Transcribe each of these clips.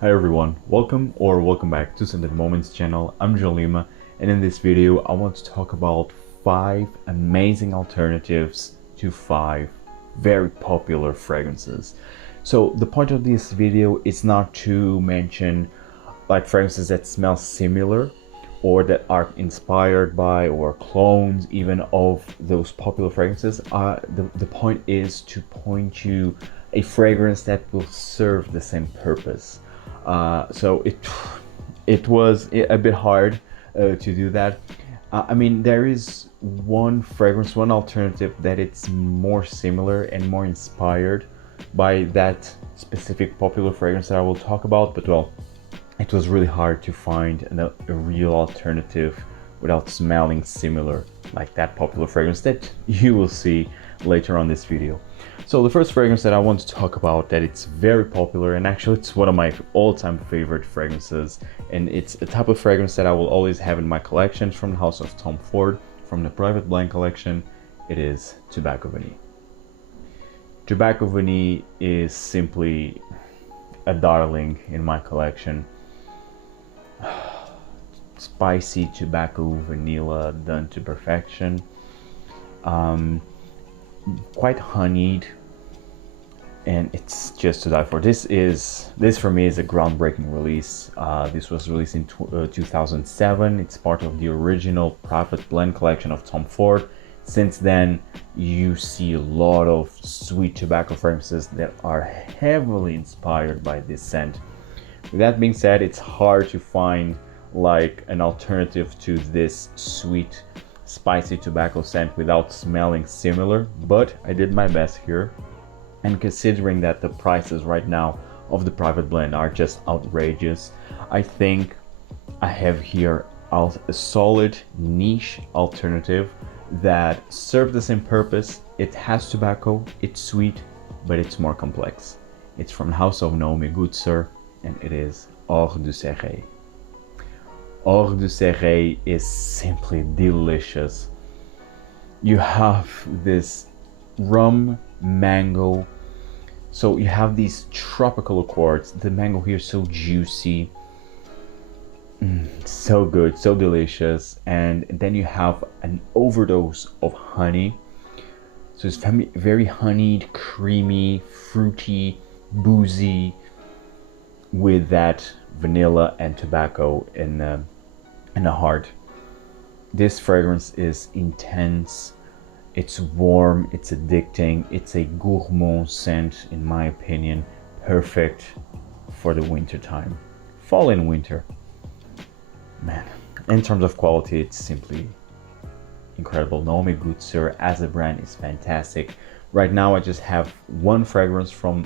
Hi everyone, welcome back to Scented Moments channel. I'm Jolima, and in this video I want to talk about 5 amazing alternatives to 5 very popular fragrances. So the point of this video is not to mention like fragrances that smell similar or that are inspired by or clones even of those popular fragrances. The point is to point you a fragrance that will serve the same purpose. So it was a bit hard to do that. I mean, there is one fragrance, one alternative that it's more similar and more inspired by that specific popular fragrance that I will talk about, but well, it was really hard to find a real alternative without smelling similar like that popular fragrance that you will see later on this video. So the first fragrance that I want to talk about, that it's very popular, and actually it's one of my all-time favorite fragrances, and it's a type of fragrance that I will always have in my collection from the house of Tom Ford, from the Private Blend collection. It is Tobacco Vanille. Tobacco Vanille is simply a darling in my collection. Spicy tobacco vanilla done to perfection. Quite honeyed, and it's just to die for. This for me is a groundbreaking release. This was released in 2007. It's part of the original Private Blend collection of Tom Ford. Since then, you see a lot of sweet tobacco fragrances that are heavily inspired by this scent. With that being said, it's hard to find like an alternative to this sweet spicy tobacco scent without smelling similar, but I did my best here. And considering that the prices right now of the Private Blend are just outrageous, I think I have here a solid niche alternative that serves the same purpose. It has tobacco, it's sweet, but it's more complex. It's from the house of Nomi Good Sir, and it is Aloe Chanel. Aloe Chanel is simply delicious. You have this rum mango, so you have these tropical accords. The mango here is so juicy, so good, so delicious, and then you have an overdose of honey. So it's very honeyed, creamy, fruity, boozy, with that vanilla and tobacco in the heart. This fragrance is intense, it's warm, it's addicting, it's a gourmand scent, in my opinion, perfect for the winter time, fall and winter. Man, in terms of quality, it's simply incredible. Nomi Good Sir as a brand is fantastic. Right now I just have one fragrance from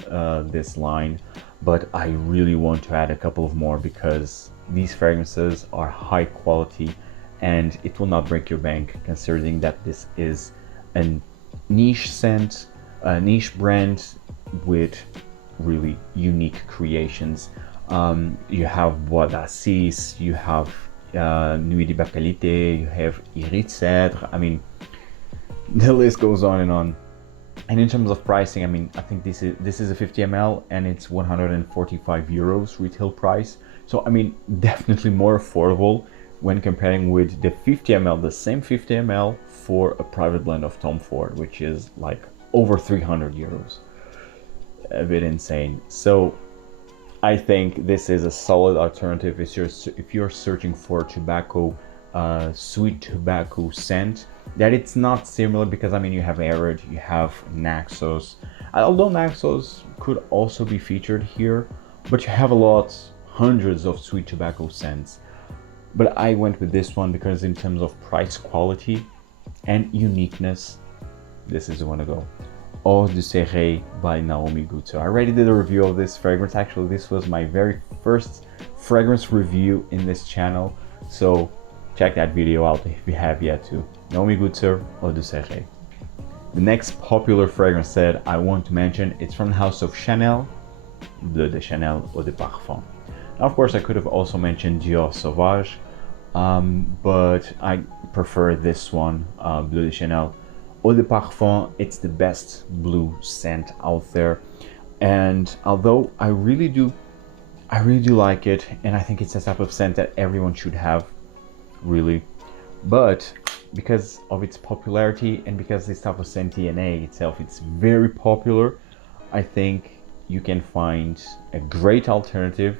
this line, but I really want to add a couple of more because these fragrances are high quality and it will not break your bank, considering that this is a niche scent, a niche brand with really unique creations. You have Bois d'Assis, you have Nuit de Bacalité, you have Iris Cèdre. I mean, the list goes on and on. And in terms of pricing, I mean, I think this is a 50 ml and it's 145 euros retail price. So I mean, definitely more affordable when comparing with the 50 ml, the same 50 ml for a Private Blend of Tom Ford, which is like over 300 euros. A bit insane. So I think this is a solid alternative if you're searching for tobacco, sweet tobacco scent that it's not similar, because I mean, you have Arid, you have Naxos, although Naxos could also be featured here, but you have hundreds of sweet tobacco scents. But I went with this one because in terms of price, quality, and uniqueness, this is the one to go. Aloe Chanel by Nomi Good Sir. I already did a review of this fragrance. Actually, this was my very first fragrance review in this channel, so check that video out if you have yet to. Nomi Good Sir, Aloe Chanel. The next popular fragrance that I want to mention, it's from the house of Chanel, Bleu de Chanel Eau de Parfum. Now, of course, I could have also mentioned Dior Sauvage, but I prefer this one, Bleu de Chanel Eau de Parfum. It's the best blue scent out there, and although I I really do like it, and I think it's a type of scent that everyone should have, really. But because of its popularity and because this type of scent DNA itself, it's very popular, I think you can find a great alternative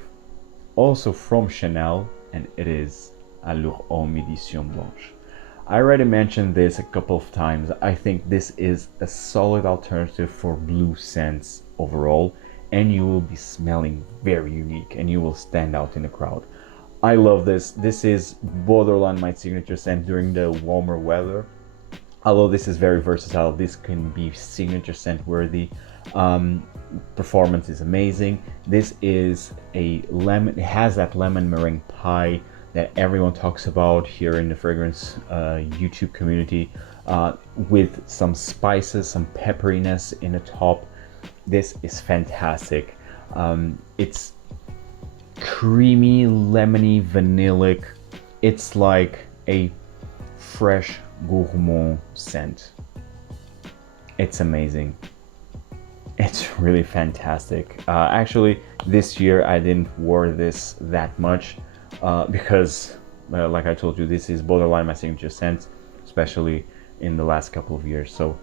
also from Chanel, and it is Aloe Édition Blanche. I already mentioned this a couple of times. I think this is a solid alternative for blue scents overall, and you will be smelling very unique and you will stand out in the crowd. I love this. This is borderline my signature scent during the warmer weather. Although this is very versatile, this can be signature scent worthy. Performance is amazing. This is a lemon, it has that lemon meringue pie that everyone talks about here in the fragrance YouTube community, with some spices, some pepperiness in the top. This is fantastic. It's creamy, lemony, vanillic. It's like a fresh gourmand scent. It's amazing. It's really fantastic. Actually, this year I didn't wear this that much because, like I told you, this is borderline my signature scent, especially in the last couple of years. So,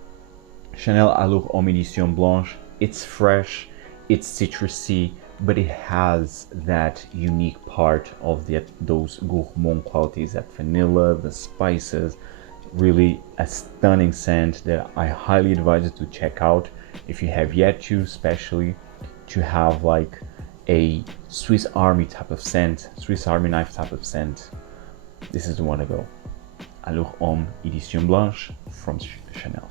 Chanel Aloe Édition Blanche. It's fresh, it's citrusy, but it has that unique part of those gourmand qualities, that vanilla, the spices. Really a stunning scent that I highly advise you to check out if you have yet to, especially to have like a Swiss Army type of scent, Swiss Army knife type of scent. This is the one to go. Aloe Édition Blanche from Chanel.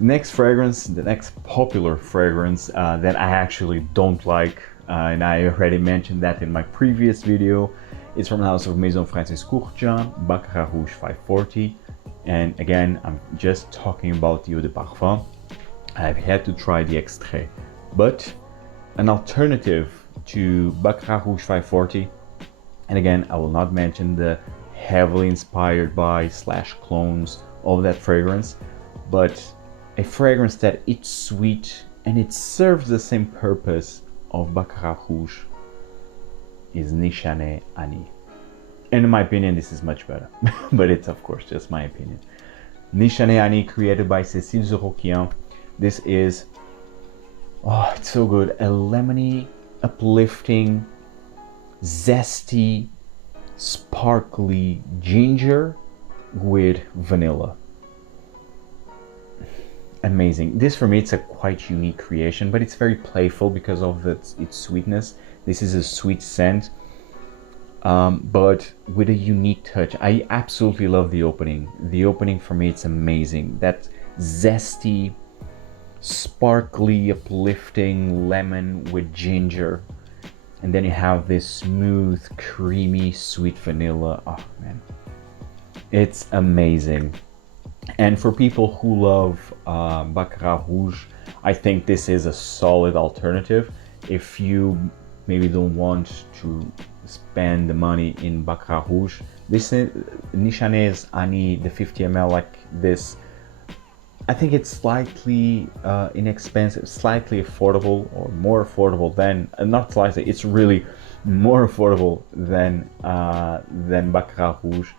Next fragrance, the next popular fragrance that I actually don't like, and I already mentioned that in my previous video, is from the house of Maison Francis Kurkdjian, Baccarat Rouge 540. And again, I'm just talking about the eau de parfum. I've had to try the extrait, but an alternative to Baccarat Rouge 540, and again, I will not mention the heavily inspired by / clones of that fragrance, but a fragrance that it's sweet and it serves the same purpose of Baccarat Rouge is Nishan Honey. And in my opinion, this is much better, but it's of course just my opinion. Nishan Honey, created by Cécile Zerokian. This is, oh, it's so good. A lemony, uplifting, zesty, sparkly ginger with vanilla. Amazing. This for me, it's a quite unique creation, but it's very playful because of its sweetness. This is a sweet scent, but with a unique touch. I absolutely love the opening. The opening for me, it's amazing. That zesty, sparkly, uplifting lemon with ginger. And then you have this smooth, creamy, sweet vanilla. Oh man, it's amazing. And for people who love Baccarat Rouge, I think this is a solid alternative. If you maybe don't want to spend the money in Baccarat Rouge, this is Nishan's Honey, the 50 ml like this. I think it's slightly inexpensive, slightly affordable, or more affordable than, not slightly, it's really more affordable than Baccarat Rouge.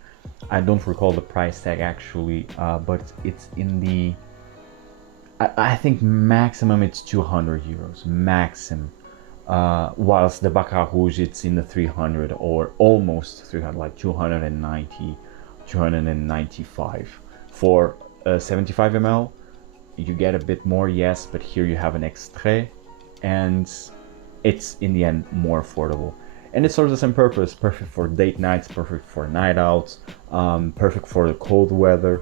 I don't recall the price tag actually, but it's in the, I think maximum it's 200 euros, maximum. Whilst the Baccarat Rouge, it's in the 300 or almost 300, like 290, 295. For 75 ml, you get a bit more, yes, but here you have an extrait, and it's in the end more affordable. And it serves the same purpose, perfect for date nights, perfect for night outs, perfect for the cold weather.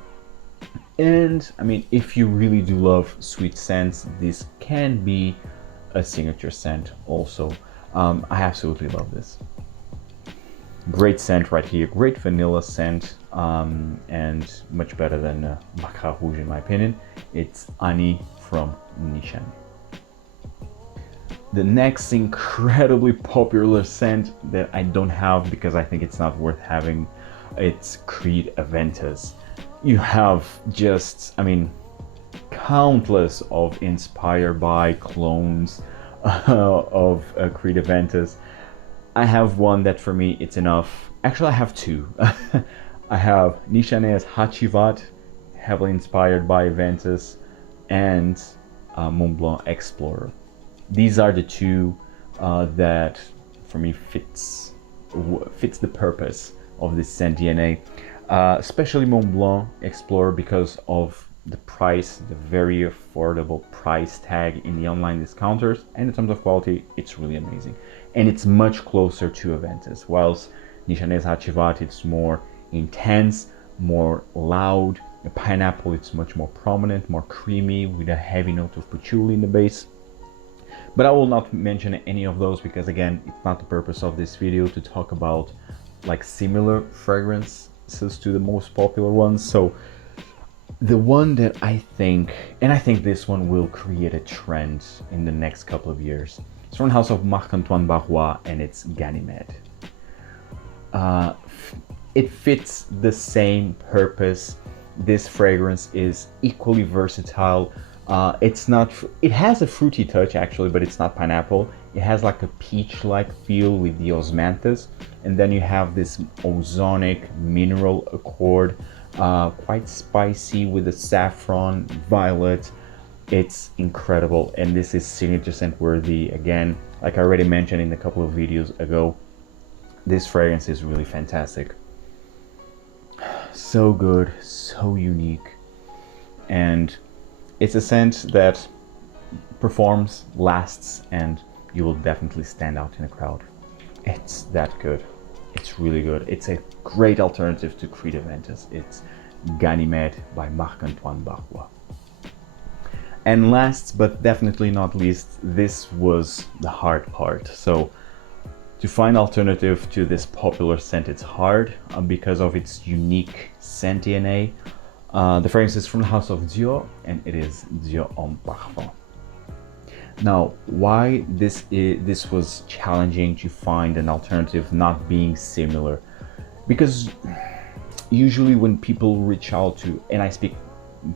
And I mean, if you really do love sweet scents, this can be a signature scent also. I absolutely love this. Great scent right here, great vanilla scent, and much better than Baccarat Rouge in my opinion. It's Honey from Nishan. The next incredibly popular scent that I don't have because I think it's not worth having, it's Creed Aventus. You have just, I mean, countless of inspired by clones of Creed Aventus. I have one that for me it's enough. Actually, I have two. I have Nishan's Hachivat, heavily inspired by Ventus, and Mont Blanc Explorer. These are the two that for me fits the purpose of this scent DNA, especially Mont Blanc Explorer because of the price, the very affordable price tag in the online discounters, and in terms of quality, it's really amazing. And it's much closer to Aventus, whilst Nishan's Hachivat, it's more intense, more loud. The pineapple, it's much more prominent, more creamy, with a heavy note of patchouli in the base. But I will not mention any of those because again, it's not the purpose of this video to talk about like similar fragrances to the most popular ones. So the one that I think this one will create a trend in the next couple of years. It's from the house of Marc-Antoine Barrois and it's Ganymede. It fits the same purpose. This fragrance is equally versatile. It has a fruity touch actually, but it's not pineapple. It has like a peach-like feel with the osmanthus, and then you have this ozonic mineral accord, quite spicy with the saffron, violet. It's incredible, and this is signature scent worthy. Again, like I already mentioned in a couple of videos ago, this fragrance is really fantastic. So good, so unique, and it's a scent that performs, lasts, and you will definitely stand out in a crowd. It's that good. It's really good. It's a great alternative to Creed Aventus. It's Ganymede by Marc-Antoine Barrois. And last but definitely not least, this was the hard part. So to find alternative to this popular scent, it's hard because of its unique scent DNA. The fragrance is from the house of Dior, and it is Dior Homme Parfum. Now, why this was challenging to find an alternative not being similar? Because usually when people reach out to, and I speak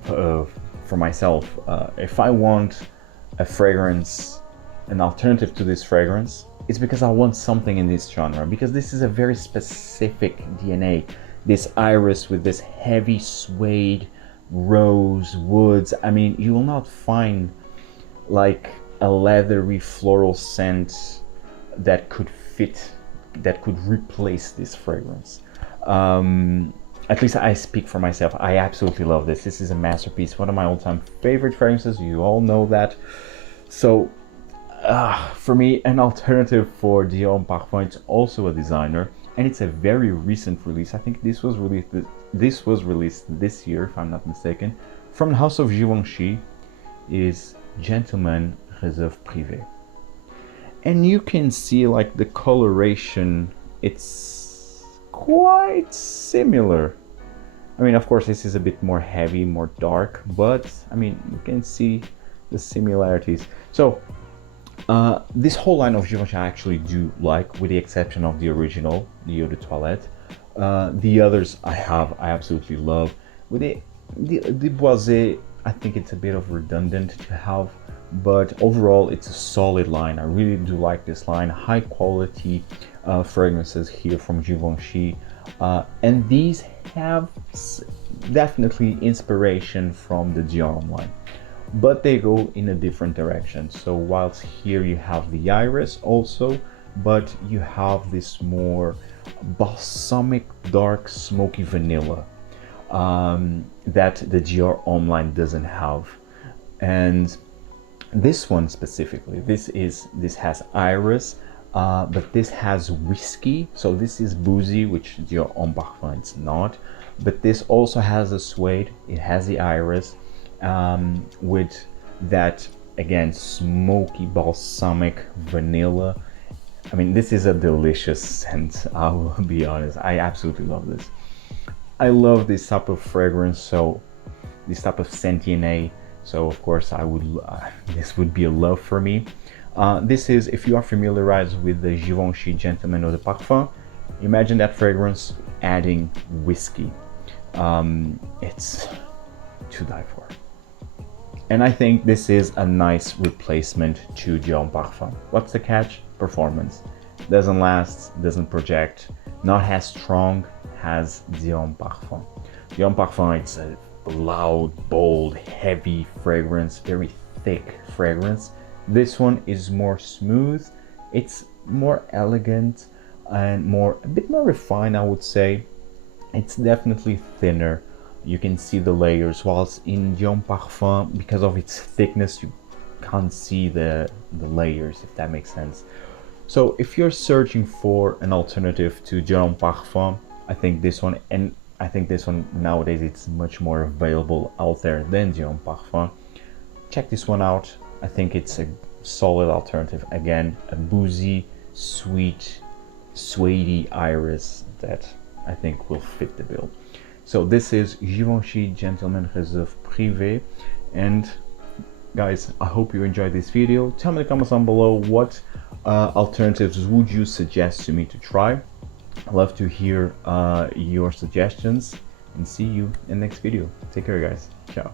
for myself, if I want a fragrance, an alternative to this fragrance, it's because I want something in this genre, because this is a very specific DNA. This iris with this heavy suede, rose, woods. I mean, you will not find like a leathery floral scent that could fit, that could replace this fragrance. At least I speak for myself. I absolutely love this. This is a masterpiece, one of my all-time favorite fragrances. You all know that. So for me, an alternative for Dior Homme Parfum, it's also a designer, and it's a very recent release. I think this was released this year, if I'm not mistaken. From the house of Givenchy is Gentleman Réserve Privée. And you can see like the coloration, it's quite similar. I mean, of course, this is a bit more heavy, more dark, but I mean, you can see the similarities. So this whole line of Givenchy I actually do like, with the exception of the original, the Eau de Toilette. The others I absolutely love. With the Boisé, I think it's a bit of redundant to have, but overall it's a solid line. I really do like this line. High quality fragrances here from Givenchy, and these have definitely inspiration from the Dior line, but they go in a different direction. So whilst here you have the iris also, but you have this more balsamic, dark, smoky vanilla that the Dior Homme line doesn't have. And this one specifically, this has iris, but this has whiskey. So this is boozy, which Dior Homme Parfum it's not. But this also has a suede. It has the iris, with that again smoky balsamic vanilla. I mean, this is a delicious scent. I will be honest. I absolutely love this. I love this type of fragrance. So this type of scent DNA. So of course I would this would be a love for me. This is, if you are familiarized with the Givenchy Gentleman Eau de Parfum, imagine that fragrance adding whiskey. It's to die for. And I think this is a nice replacement to Dior Homme Parfum. What's the catch? Performance. doesn't last, doesn't project, not as strong as the Homme Parfum. The Homme Parfum, it's a loud, bold, heavy fragrance, very thick fragrance. This one is more smooth, it's more elegant and a bit more refined, I would say. It's definitely thinner. You can see the layers, whilst in the Homme Parfum, because of its thickness, you can't see the layers, if that makes sense. So if you're searching for an alternative to the Homme Parfum, I think this one, and I think this one nowadays it's much more available out there than the Homme Parfum. Check this one out. I think it's a solid alternative. Again, a boozy, sweet, suede iris that I think will fit the bill. So this is Givenchy Gentleman Reserve Privé, and guys, I hope you enjoyed this video. Tell me in the comments down below what alternatives would you suggest to me to try. I'd love to hear your suggestions, and see you in the next video. Take care, guys. Ciao.